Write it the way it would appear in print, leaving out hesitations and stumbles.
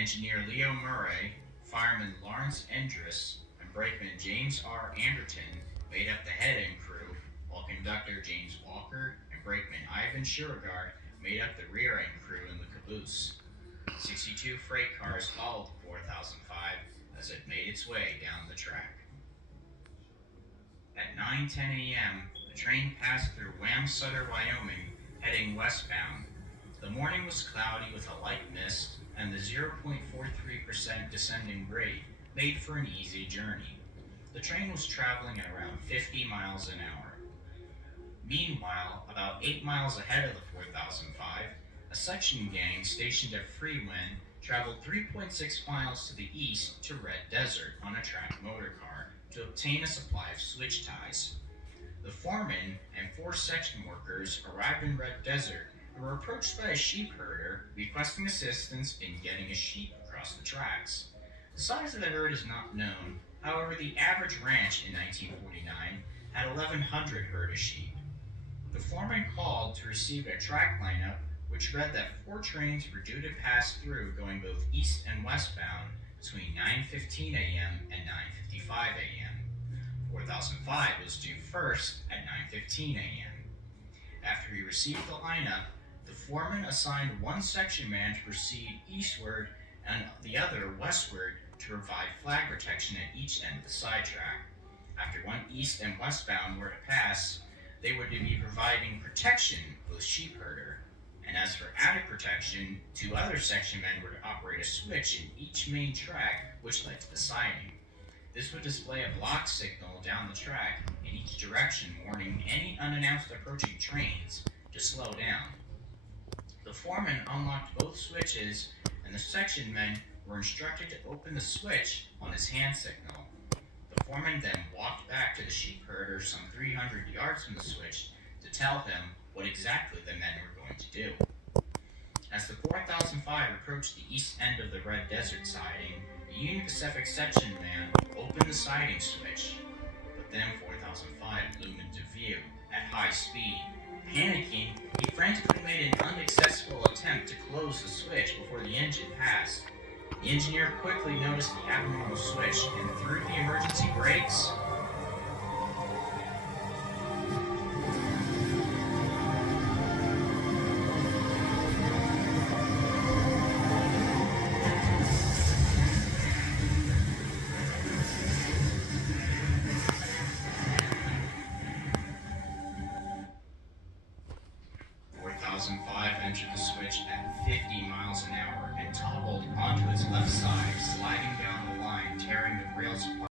Engineer Leo Murray, fireman Lawrence Endress, and brakeman James R. Anderton made up the head-end crew, while conductor James Walker and brakeman Ivan Shurgard made up the rear-end crew in the caboose. 62 freight cars followed the 4005 as it made its way down the track. At 9:10 a.m., the train passed through Wamsutter, Wyoming, heading westbound. The morning was cloudy with a light mist, and the 0.43% descending grade made for an easy journey. The train was traveling at around 50 miles an hour. Meanwhile, about 8 miles ahead of the 4005, a section gang stationed at Freewind traveled 3.6 miles to the east to Red Desert on a tracked motor car to obtain a supply of switch ties. The foreman and 4 section workers arrived in Red Desert and were approached by a sheep herder requesting assistance in getting a sheep across the tracks. The size of the herd is not known, however, the average ranch in 1949 had 1,100 herd of sheep. The foreman called to receive a track lineup which read that 4 trains were due to pass through going both east and westbound between 9:15 a.m. and 9:55 a.m. 4005 was due first at 9:15 a.m. After he received the lineup, the foreman assigned one section man to proceed eastward and the other westward to provide flag protection at each end of the sidetrack. After one east and westbound were to pass, they would be providing protection for the sheep herder. And as for added protection, 2 other section men were to operate a switch in each main track which led to the siding. This would display a block signal down the track in each direction, warning any unannounced approaching trains to slow down. The foreman unlocked both switches, and the section men were instructed to open the switch on his hand signal. The foreman then walked back to the sheep herder some 300 yards from the switch to tell him what exactly the men were going to do. As the 4005 approached the east end of the Red Desert siding, the Union Pacific section man opened the siding switch, but then 4005 loomed into view at high speed. Panicking, he frantically made an unsuccessful attempt to close the switch before the engine passed. The engineer quickly noticed the abnormal switch and threw the emergency brakes. Entered the switch at 50 miles an hour and toppled onto its left side, sliding down the line, tearing the rails apart.